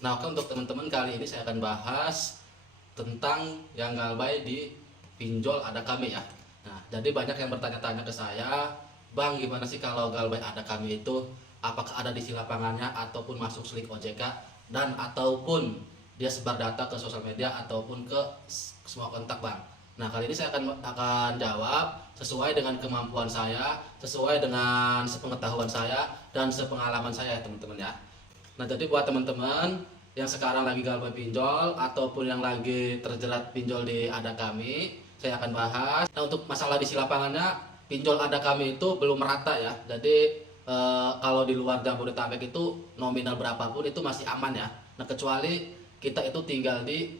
Nah, oke, untuk teman-teman kali ini saya akan bahas tentang yang galbay di pinjol ada kami ya. Nah, jadi banyak yang bertanya-tanya ke saya, Bang, gimana sih kalau galbay ada kami itu, apakah ada di isi lapangannya ataupun masuk slik OJK dan ataupun dia sebar data ke sosial media ataupun ke semua kontak, Bang. Nah, kali ini saya akan jawab sesuai dengan kemampuan saya, sesuai dengan sepengetahuan saya dan sepengalaman saya ya, teman-teman ya. Nah, jadi buat teman-teman yang sekarang lagi galbay pinjol ataupun yang lagi terjerat pinjol di ada kami, saya akan bahas. Nah, untuk masalah di lapangannya, pinjol ada kami itu belum merata ya. Jadi kalau di luar Jabodetabek itu nominal berapapun itu masih aman ya. Nah, kecuali kita itu tinggal di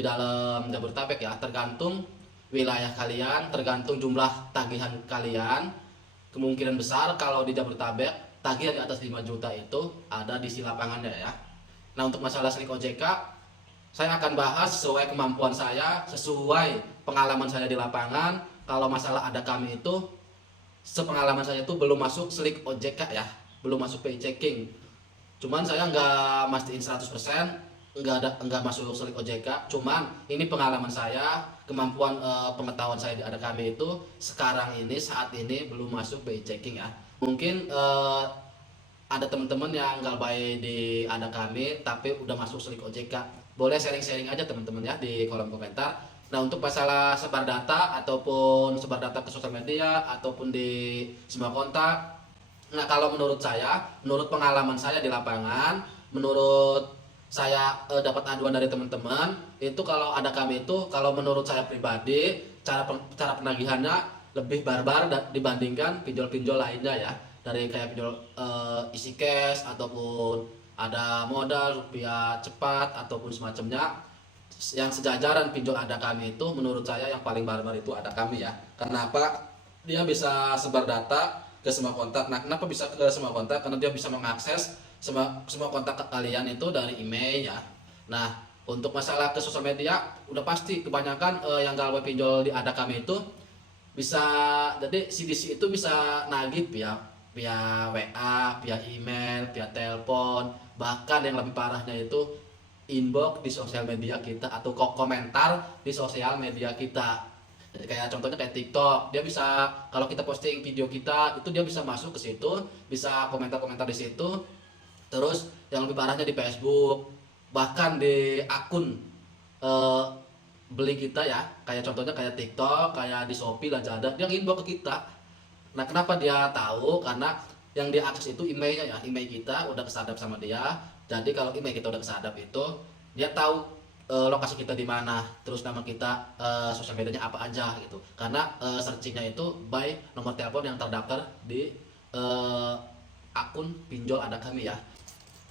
dalam Jabodetabek ya, tergantung wilayah kalian, tergantung jumlah tagihan kalian. Kemungkinan besar kalau di Jabodetabek tagihan di atas 5 juta itu ada di lapangannya ya. Nah, untuk masalah slik OJK saya akan bahas sesuai kemampuan saya, sesuai pengalaman saya di lapangan. Kalau masalah ada kami itu, sepengalaman saya itu belum masuk slik OJK ya, belum masuk PI checking. Cuman saya nggak mastiin 100% nggak masuk slik OJK. Cuman ini pengalaman saya, kemampuan pengetahuan saya di ada kami itu sekarang ini saat ini belum masuk PI checking ya. Mungkin ada teman-teman yang galbay di ada kami tapi udah masuk slik OJK. Boleh sharing-sharing aja teman-teman ya di kolom komentar. Nah, untuk masalah sebar data ataupun sebar data ke sosial media ataupun di semua kontak. Nah, kalau menurut saya, menurut pengalaman saya di lapangan, menurut saya dapat aduan dari teman-teman, itu kalau ada kami itu, kalau menurut saya pribadi, cara penagihannya lebih barbar dibandingkan pinjol-pinjol lainnya ya. Dari kayak pinjol isi cash ataupun ada modal rupiah cepat ataupun semacamnya. Yang sejajaran pinjol ada kami itu menurut saya yang paling barbar itu ada kami ya. Kenapa? Dia bisa sebar data ke semua kontak. Nah, kenapa bisa ke semua kontak? Karena dia bisa mengakses semua kontak kalian itu dari email ya. Nah, untuk masalah ke sosial media udah pasti kebanyakan yang galbay pinjol di ada kami itu bisa, jadi CDC itu bisa nagih via WA, via email, via telepon, bahkan yang lebih parahnya itu inbox di sosial media kita atau komentar di sosial media kita. Jadi kayak contohnya kayak TikTok, dia bisa kalau kita posting video kita itu dia bisa masuk ke situ, bisa komentar-komentar di situ. Terus yang lebih parahnya di Facebook, bahkan di akun eh, beli kita ya, kayak contohnya kayak TikTok, kayak di Shopee, Lazada, dia inbox ke kita. Nah, kenapa dia tahu? Karena yang dia akses itu emailnya ya, email kita udah kesadap sama dia. Jadi kalau email kita udah kesadap itu, dia tahu lokasi kita di mana, terus nama kita, sosial medianya apa aja gitu. Karena searchingnya itu by nomor telepon yang terdaftar di akun pinjol ada kami ya.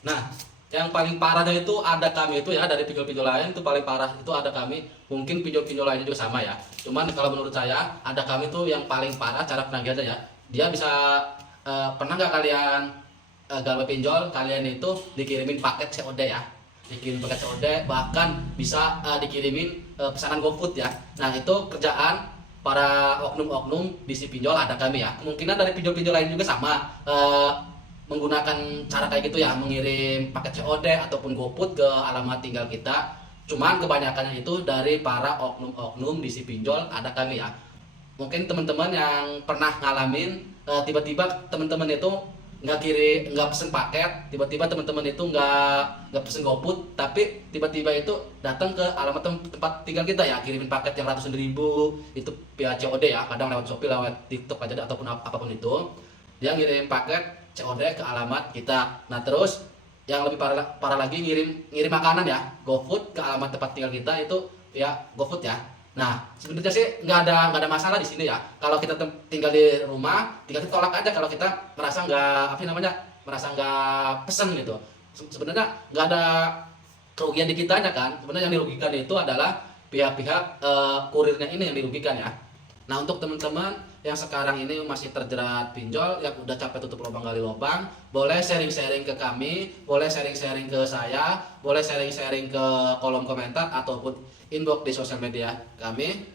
Nah, yang paling parahnya itu ada kami itu ya, dari pinjol-pinjol lain itu paling parah itu ada kami. Mungkin pinjol-pinjol lainnya juga sama ya. Cuman kalau menurut saya ada kami tuh yang paling parah cara penagihannya ya. Dia bisa pernah nggak kalian galbay pinjol kalian itu dikirimin paket COD ya. Dikirim paket COD, bahkan bisa dikirimin pesanan GoFood ya. Nah, itu kerjaan para oknum-oknum di si pinjol ada kami ya. Kemungkinan dari pinjol-pinjol lain juga sama menggunakan cara kayak gitu ya, mengirim paket COD ataupun GoFood ke alamat tinggal kita. Cuman kebanyakannya itu dari para oknum-oknum di si pinjol ada kami ya. Mungkin teman-teman yang pernah ngalamin tiba-tiba teman-teman itu nggak pesen paket, tiba-tiba teman-teman itu nggak pesen GoFood, tapi tiba-tiba itu datang ke alamat tempat tinggal kita ya, kirimin paket yang ratusan ribu itu via COD ya, kadang lewat Shopee, lewat TikTok aja ataupun apapun itu. Dia ngirim paket COD ke alamat kita. Nah, terus yang lebih parah lagi ngirim makanan ya, GoFood ke alamat tempat tinggal kita itu ya GoFood ya. Nah, sebenarnya sih nggak ada masalah di sini ya. Kalau kita tinggal di rumah, tinggal ditolak aja kalau kita merasa merasa nggak pesen gitu. Sebenarnya nggak ada kerugian di kitanya kan. Sebenarnya yang dirugikan itu adalah pihak-pihak kurirnya ini yang dirugikan ya. Nah, untuk teman-teman yang sekarang ini masih terjerat pinjol, yang udah capek tutup lubang gali lubang, boleh sharing-sharing ke kami, boleh sharing-sharing ke saya, boleh sharing-sharing ke kolom komentar ataupun inbox di sosial media kami.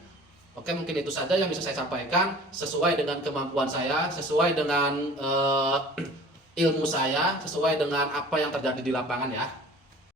Oke, mungkin itu saja yang bisa saya sampaikan sesuai dengan kemampuan saya, sesuai dengan ilmu saya, sesuai dengan apa yang terjadi di lapangan ya.